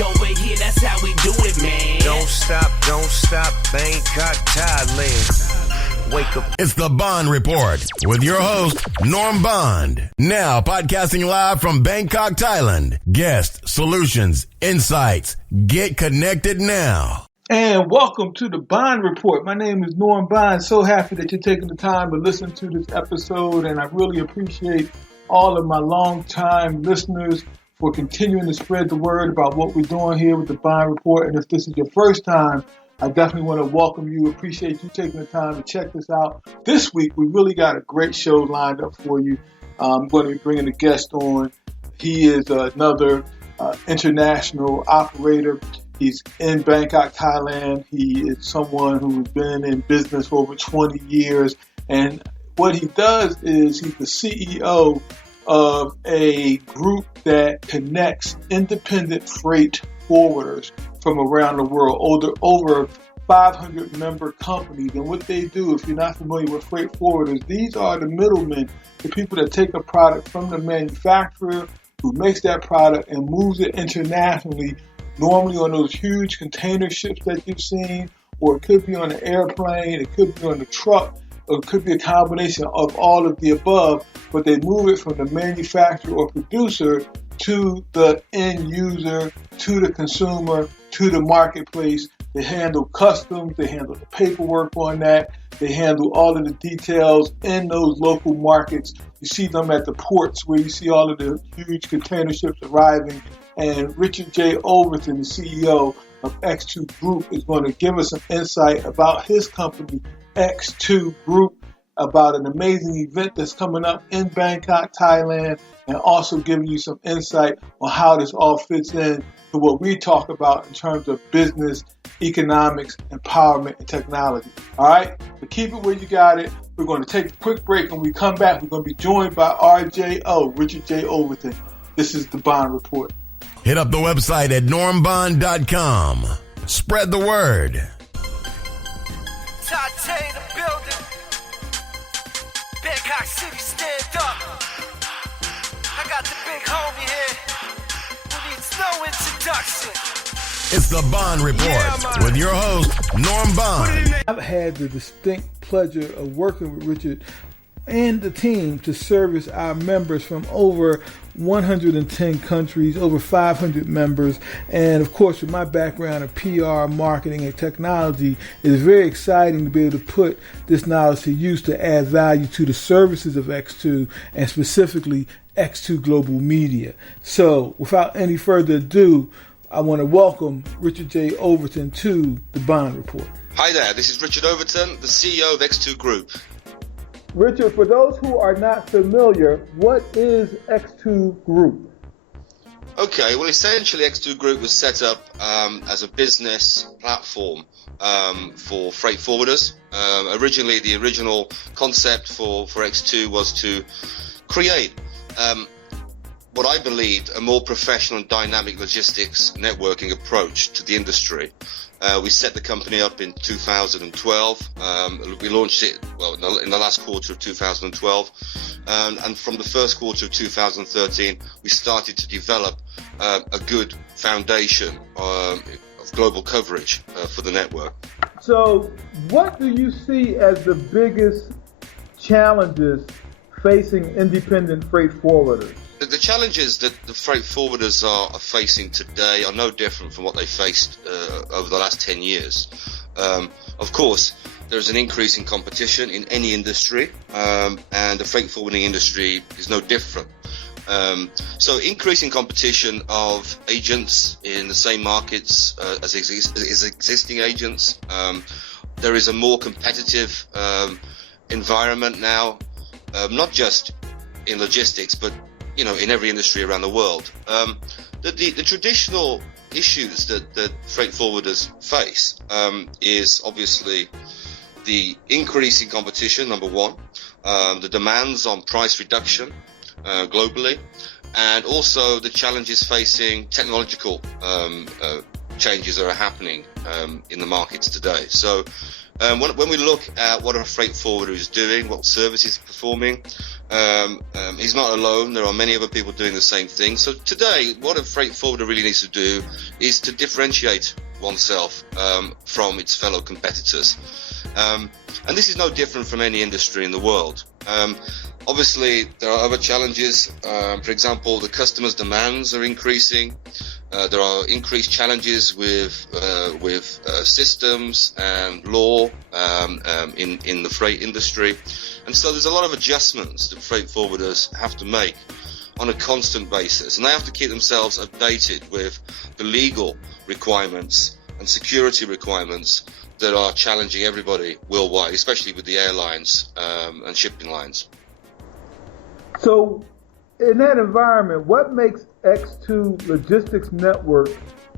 over here, that's how we do it, man. Don't stop, Bangkok, Thailand. Wake up. It's the Bond Report with your host, Norm Bond. Now podcasting live from Bangkok, Thailand. Guests, solutions, insights. Get connected now. And welcome to the Bond Report. My name is Norm Bond. So happy that you're taking the time to listen to this episode. And I really appreciate all of my longtime listeners for continuing to spread the word about what we're doing here with the Bond Report. And if this is your first time, I definitely want to welcome you. Appreciate you taking the time to check this out. This week, we really got a great show lined up for you. I'm going to be bringing a guest on. He is another international operator. He's in Bangkok, Thailand. He is someone who's been in business for over 20 years. And what he does is he's the CEO of a group that connects independent freight forwarders from around the world, over 500 member companies. And what they do, if you're not familiar with freight forwarders, these are the middlemen, the people that take a product from the manufacturer who makes that product and moves it internationally, normally on those huge container ships that you've seen, or it could be on an airplane, it could be on a truck, or it could be a combination of all of the above, but they move it from the manufacturer or producer to the end user, to the consumer, to the marketplace. They handle customs, they handle the paperwork on that, they handle all of the details in those local markets. You see them at the ports where you see all of the huge container ships arriving. And Richard J. Overton, the CEO of X2 Group, is going to give us some insight about his company, X2 Group, about an amazing event that's coming up in Bangkok, Thailand, and also giving you some insight on how this all fits in to what we talk about in terms of business, economics, empowerment, and technology. All right? So keep it where you got it. We're going to take a quick break. When we come back, we're going to be joined by RJO, Richard J. Overton. This is the Bond Report. Hit up the website at normbond.com. Spread the word. Tate the building. Bangkok City, stand up. I got the big homie here who needs no introduction. It's the Bond Report with your host, Norm Bond. I've had the distinct pleasure of working with Richard and the team to service our members from over 110 countries, over 500 members. And of course, with my background in PR, marketing, and technology, it is very exciting to be able to put this knowledge to use to add value to the services of X2 and specifically X2 Global Media. So without any further ado, I want to welcome Richard J. Overton to the Bond Report. Hi there, this is Richard Overton, the CEO of X2 Group. Richard, for those who are not familiar, what is X2 Group? Okay, well, essentially, X2 Group was set up as a business platform for freight forwarders. Originally, the original concept for X2 was to create what I believed a more professional and dynamic logistics networking approach to the industry. We set the company up in 2012. We launched it in the last quarter of 2012, and from the first quarter of 2013, we started to develop a good foundation of global coverage for the network. So, what do you see as the biggest challenges facing independent freight forwarders? The challenges that the freight forwarders are facing today are no different from what they faced over the last 10 years. Of course, there's an increase in competition in any industry, and the freight forwarding industry is no different. So increasing competition of agents in the same markets as existing agents. There is a more competitive environment now, not just in logistics, but in every industry around the world. The traditional issues that freight forwarders face is obviously the increase in competition, number one, the demands on price reduction globally, and also the challenges facing technological changes that are happening in the markets today. So when we look at what a freight forwarder is doing, what service is performing, He's not alone. There are many other people doing the same thing. So today, what a freight forwarder really needs to do is to differentiate oneself from its fellow competitors. And this is no different from any industry in the world. Obviously, there are other challenges. For example, the customers' demands are increasing. There are increased challenges with systems and law in the freight industry. And so there's a lot of adjustments that freight forwarders have to make on a constant basis. And they have to keep themselves updated with the legal requirements and security requirements that are challenging everybody worldwide, especially with the airlines and shipping lines. So in that environment, what makes X2 Logistics Network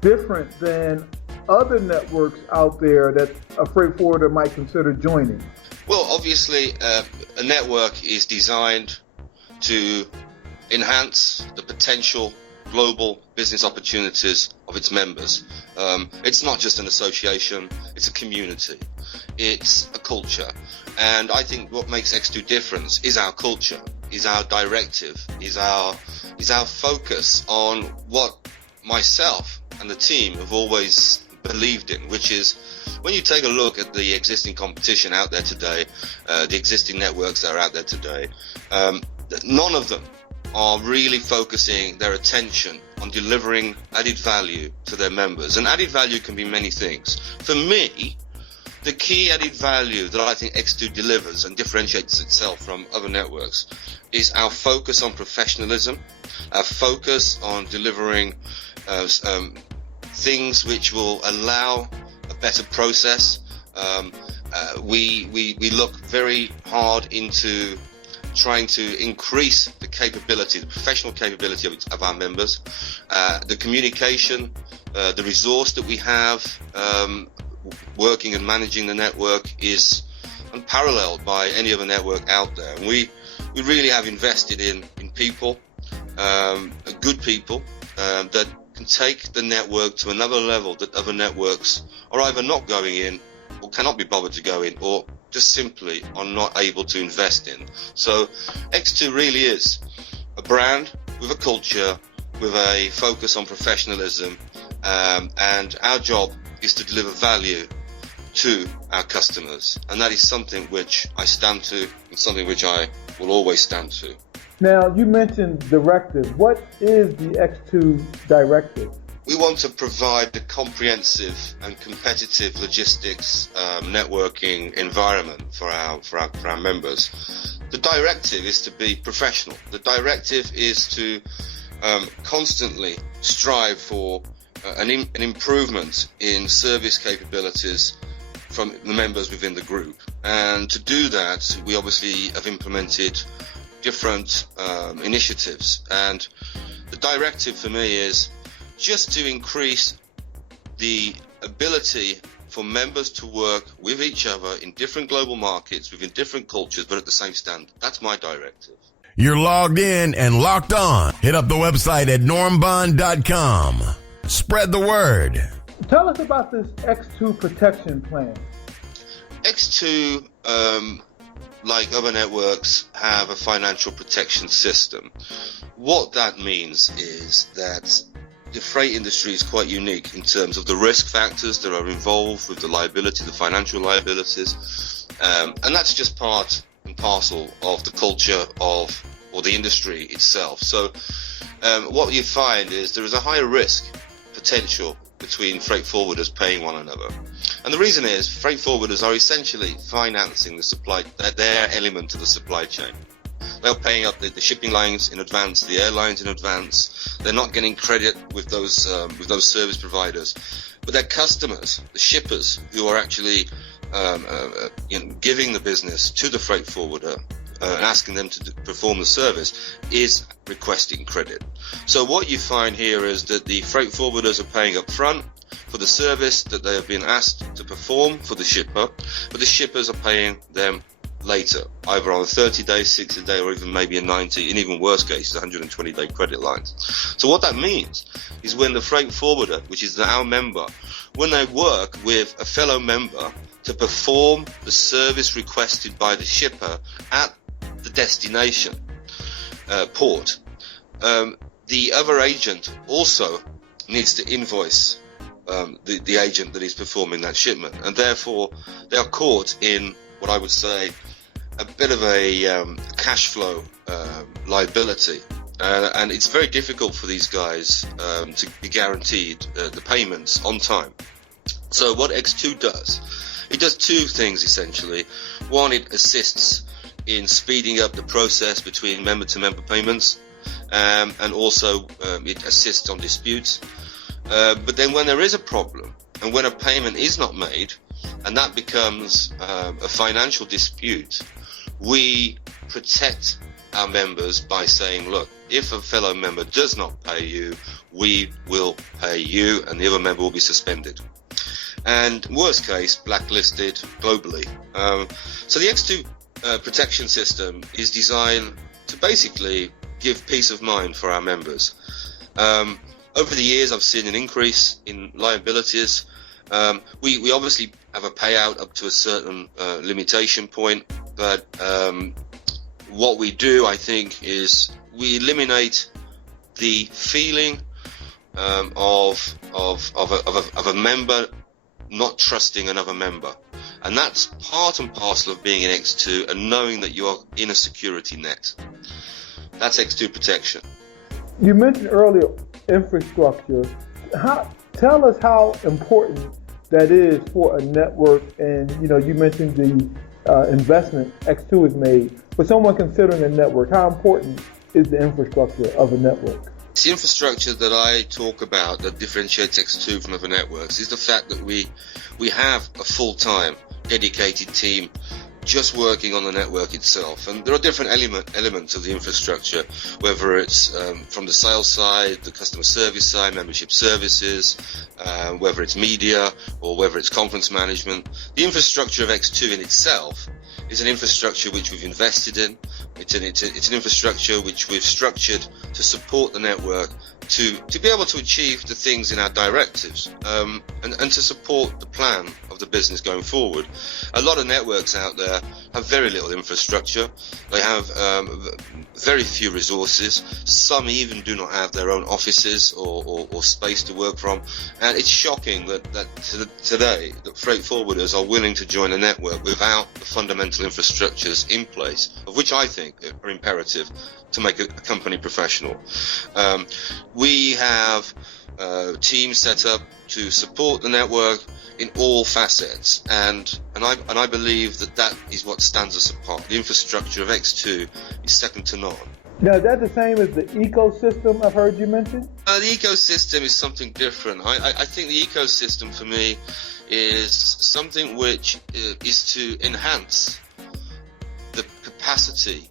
different than other networks out there that a freight forwarder might consider joining? Well, obviously, a network is designed to enhance the potential global business opportunities of its members. It's not just an association, it's a community, it's a culture. And I think what makes X2 different is our culture, is our directive, is our focus on what myself and the team have always believed in, which is when you take a look at the existing competition out there today, the existing networks that are out there today, none of them are really focusing their attention on delivering added value to their members. And added value can be many things. For me, the key added value that I think X2 delivers and differentiates itself from other networks is our focus on professionalism, our focus on delivering things which will allow a better process. We look very hard into trying to increase the capability, the professional capability of our members, the communication, the resource that we have working and managing the network is unparalleled by any other network out there. And we really have invested in people, good people that can take the network to another level that other networks are either not going in or cannot be bothered to go in, or just simply are not able to invest in. So X2 really is a brand with a culture, with a focus on professionalism, and our job is to deliver value to our customers. And that is something which I stand to and something which I will always stand to. Now, you mentioned directive. What is the X2 directive? We want to provide a comprehensive and competitive logistics networking environment for our members. The directive is to be professional. The directive is to constantly strive for an improvement in service capabilities from the members within the group. And to do that, we obviously have implemented different initiatives. And the directive for me is just to increase the ability for members to work with each other in different global markets, within different cultures, but at the same standard. That's my directive. You're logged in and locked on. Hit up the website at normbond.com. Spread the word. Tell us about this X2 protection plan. X2, like other networks, have a financial protection system. What that means is that the freight industry is quite unique in terms of the risk factors that are involved with the liability, the financial liabilities, and that's just part and parcel of the culture or the industry itself. So what you find is there is a higher risk potential between freight forwarders paying one another. And the reason is freight forwarders are essentially financing their element of the supply chain. They're paying up the shipping lines in advance, the airlines in advance. They're not getting credit with those service providers, but their customers, the shippers, who are actually giving the business to the freight forwarder and asking them to perform the service, is requesting credit. So what you find here is that the freight forwarders are paying up front for the service that they have been asked to perform for the shipper, but the shippers are paying them later, either on a 30-day, 60-day, or even maybe a 90, in even worse cases, 120-day credit lines. So what that means is when the freight forwarder, which is our member, when they work with a fellow member to perform the service requested by the shipper at the destination port, the other agent also needs to invoice the agent that is performing that shipment, and therefore they are caught in what I would say a bit of a cash flow liability, and it's very difficult for these guys to be guaranteed the payments on time. So what X2 does, it does two things essentially. One, it assists in speeding up the process between member-to-member payments, and also it assists on disputes. But then when there is a problem, and when a payment is not made, and that becomes a financial dispute, we protect our members by saying, look, if a fellow member does not pay you, we will pay you, and the other member will be suspended. And worst case, blacklisted globally. So the X2 protection system is designed to basically give peace of mind for our members. Over the years, I've seen an increase in liabilities. We obviously have a payout up to a certain limitation point, but what we do, I think, is we eliminate the feeling of a member not trusting another member, and that's part and parcel of being in X2 and knowing that you are in a security net. That's X2 protection. You mentioned earlier infrastructure. Tell us how important that is for a network, and you mentioned the investment X2 has made. For someone considering a network, how important is the infrastructure of a network? The infrastructure that I talk about that differentiates X2 from other networks is the fact that we have a full-time dedicated team just working on the network itself, and there are different elements of the infrastructure, whether it's from the sales side, the customer service side, membership services, whether it's media or whether it's conference management. The infrastructure of X2 in itself is an infrastructure which we've invested in. It's an infrastructure which we've structured to support the network to be able to achieve the things in our directives, and to support the plan of the business going forward. A lot of networks out there have very little infrastructure. They have very few resources. Some even do not have their own offices or space to work from. And it's shocking that today that freight forwarders are willing to join a network without the fundamental infrastructures in place, of which I think are imperative to make a company professional. We have teams set up to support the network in all facets, and I believe that is what stands us apart. The infrastructure of X2 is second to none. Now, is that the same as the ecosystem I've heard you mention? The ecosystem is something different. I think the ecosystem for me is something which is to enhance the capacity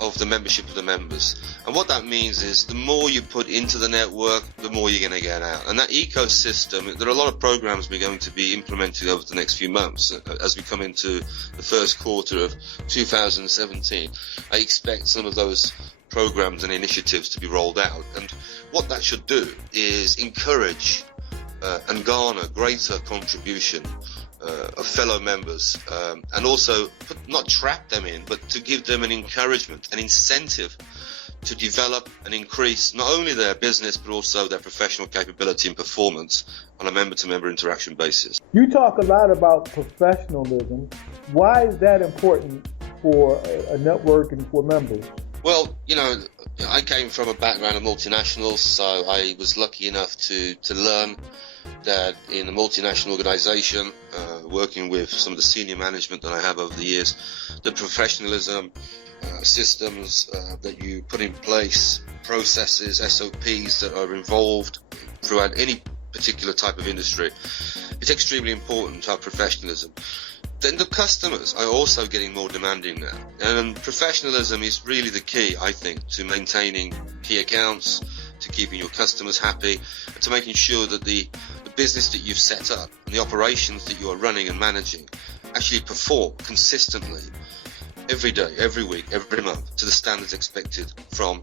of the membership of the members. And what that means is the more you put into the network, the more you're going to get out. And that ecosystem, there are a lot of programs we're going to be implementing over the next few months as we come into the first quarter of 2017. I expect some of those programs and initiatives to be rolled out. And what that should do is encourage and garner greater contribution of fellow members, and also not trap them in, but to give them an encouragement, an incentive to develop and increase not only their business but also their professional capability and performance on a member-to-member interaction basis. You talk a lot about professionalism. Why is that important for a network and for members? Well, I came from a background of multinationals, so I was lucky enough to learn that in a multinational organization, working with some of the senior management that I have over the years, the professionalism, systems that you put in place, processes, SOPs that are involved throughout any particular type of industry, it's extremely important to have professionalism. Then the customers are also getting more demanding now, and professionalism is really the key, I think, to maintaining key accounts, to keeping your customers happy, and to making sure that the business that you've set up and the operations that you are running and managing actually perform consistently every day, every week, every month to the standards expected from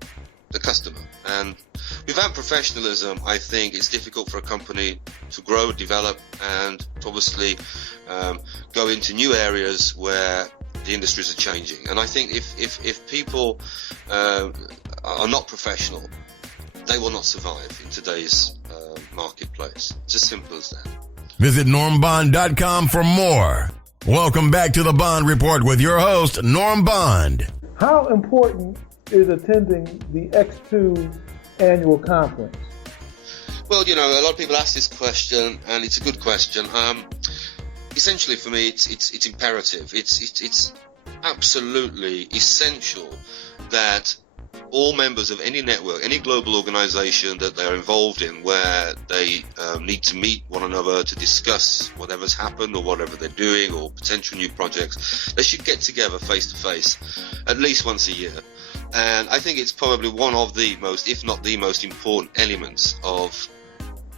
the customer. And without professionalism, I think it's difficult for a company to grow, develop, and to obviously go into new areas where the the industries are changing. And I think if people are not professional, they will not survive in today's marketplace. It's as simple as that. Visit normbond.com for more. Welcome back to the Bond Report with your host, Norm Bond. How important is attending the X2 annual conference? Well, a lot of people ask this question, and it's a good question. Essentially, for me, it's imperative. It's absolutely essential that all members of any network, any global organization that they're involved in, where they need to meet one another to discuss whatever's happened or whatever they're doing or potential new projects, they should get together face to face at least once a year. And I think it's probably one of the most, if not the most important elements of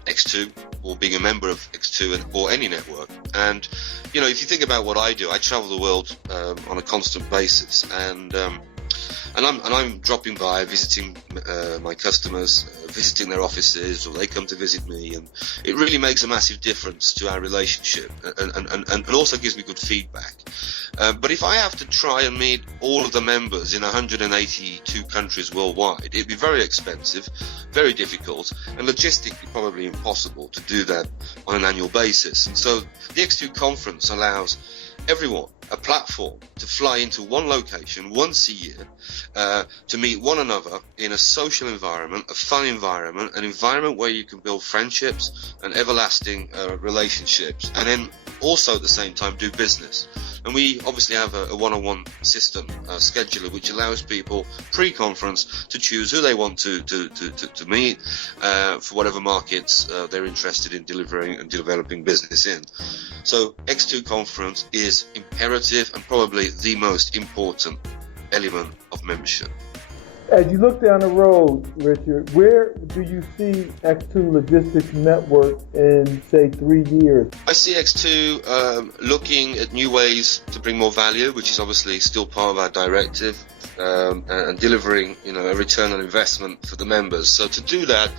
X2, or being a member of X2 or any network. And if you think about what I do, I travel the world on a constant basis, and I'm dropping by, visiting my customers, visiting their offices, or they come to visit me, and it really makes a massive difference to our relationship, and also gives me good feedback. But if I have to try and meet all of the members in 182 countries worldwide, it'd be very expensive, very difficult, and logistically probably impossible to do that on an annual basis. And so the X2 conference allows everyone a platform to fly into one location once a year, to meet one another in a social environment, a fun environment, an environment where you can build friendships and everlasting relationships, and then also at the same time do business. And we obviously have a one-on-one system, scheduler, which allows people pre-conference to choose who they want to meet for whatever markets they're interested in delivering and developing business in. So X2 conference is imperative and probably the most important element of membership. As you look down the road, Richard, where do you see X2 Logistics Network in, say, 3 years? I see X2 looking at new ways to bring more value, which is obviously still part of our directive, and delivering, a return on investment for the members. So to do that,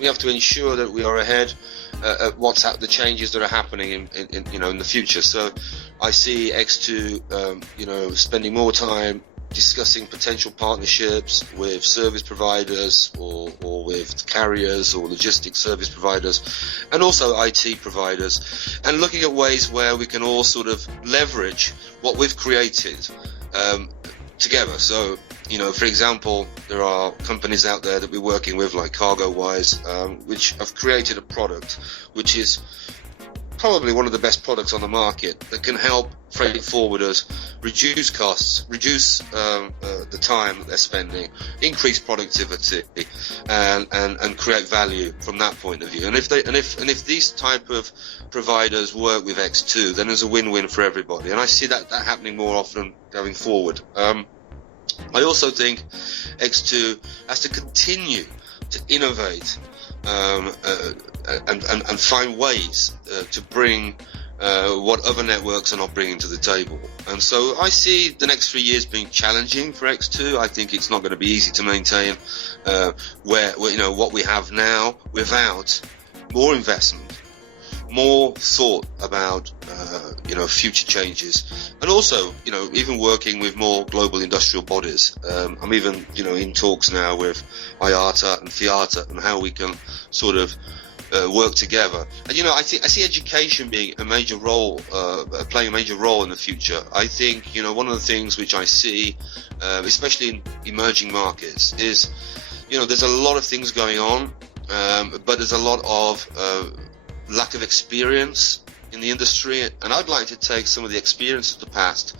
we have to ensure that we are ahead at the changes that are happening in the future. So I see X2, spending more time discussing potential partnerships with service providers or with carriers or logistics service providers, and also IT providers, and looking at ways where we can all sort of leverage what we've created together. So, for example, there are companies out there that we're working with, like CargoWise, which have created a product which is probably one of the best products on the market that can help freight forwarders reduce costs, reduce the time that they're spending, increase productivity, and create value from that point of view. And if these type of providers work with X2, then there's a win-win for everybody. And I see that happening more often going forward. I also think X2 has to continue to innovate and find ways to bring what other networks are not bringing to the table. And so I see the next 3 years being challenging for X2. I think it's not going to be easy to maintain what we have now without more investment, more thought about future changes, and also even working with more global industrial bodies. I'm even in talks now with IATA and FIATA and how we can sort of work together. And I see education being a major role, playing a major role in the future. I think one of the things which I see, especially in emerging markets, is there's a lot of things going on, but there's a lot of lack of experience in the industry, and I'd like to take some of the experience of the past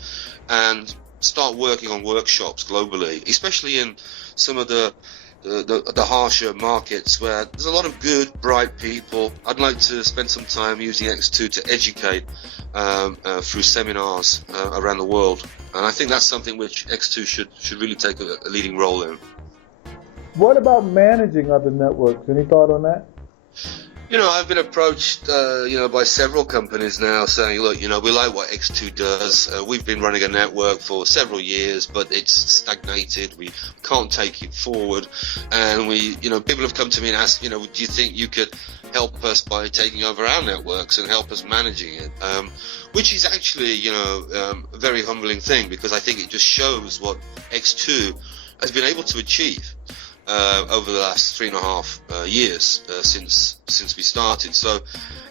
and start working on workshops globally, especially in some of the harsher markets where there's a lot of good, bright people. I'd like to spend some time using X2 to educate through seminars around the world, and I think that's something which X2 should really take a leading role in. What about managing other networks? Any thought on that? I've been approached, by several companies now saying, look, we like what X2 does. We've been running a network for several years, but it's stagnated. We can't take it forward. And people have come to me and asked, do you think you could help us by taking over our networks and help us managing it? Which is actually, a very humbling thing, because I think it just shows what X2 has been able to achieve over the last 3.5 years since we started. So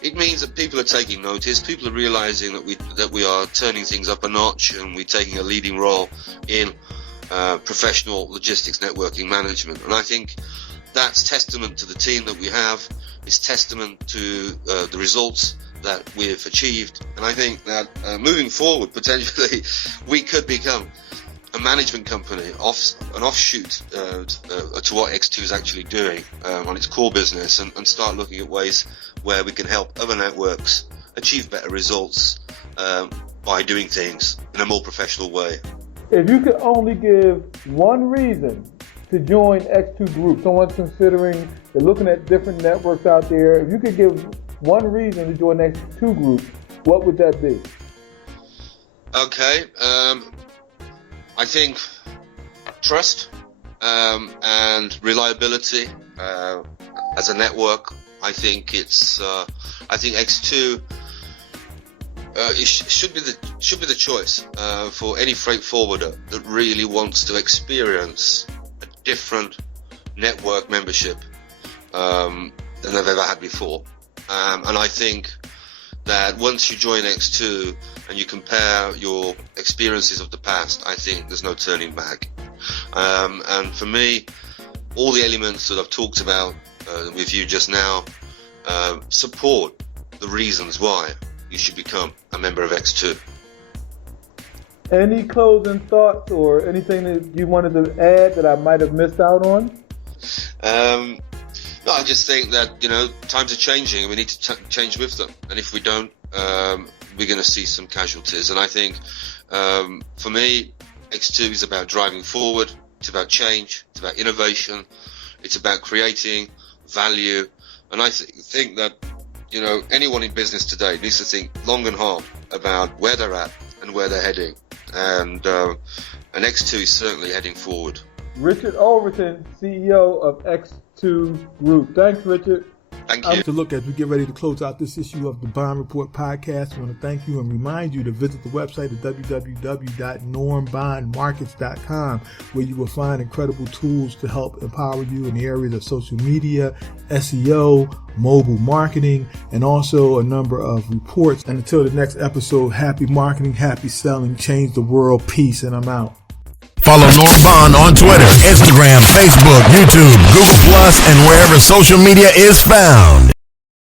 it means that people are taking notice. People are realizing that we are turning things up a notch, and we're taking a leading role in professional logistics networking management. And I think that's testament to the team that we have. It's testament to the results that we've achieved. And I think that moving forward, potentially, we could become a management company, an offshoot to what X2 is actually doing on its core business, and start looking at ways where we can help other networks achieve better results by doing things in a more professional way. If you could only give one reason to join X2 Group, someone's considering, they're looking at different networks out there, if you could give one reason to join X2 Group, what would that be? Okay, I think trust and reliability as a network. I think X2 should be the choice for any freight forwarder that really wants to experience a different network membership than they've ever had before. And I think that once you join X2 and you compare your experiences of the past, I think there's no turning back. And for me, all the elements that I've talked about with you just now support the reasons why you should become a member of X2. Any closing thoughts or anything that you wanted to add that I might have missed out on? No, I just think that, times are changing and we need to change with them. And if we don't, we're going to see some casualties. And I think, for me, X2 is about driving forward. It's about change. It's about innovation. It's about creating value. And I think that, anyone in business today needs to think long and hard about where they're at and where they're heading. And X2 is certainly heading forward. Richard Overton, CEO of X2 Group. Thanks, Richard. Thank you. To look as we get ready to close out this issue of the Bond Report podcast, I want to thank you and remind you to visit the website at www.normbondmarkets.com, where you will find incredible tools to help empower you in the areas of social media, SEO, mobile marketing, and also a number of reports. And until the next episode, happy marketing, happy selling, change the world, peace, and I'm out. Follow Norm Bond on Twitter, Instagram, Facebook, YouTube, Google+, and wherever social media is found.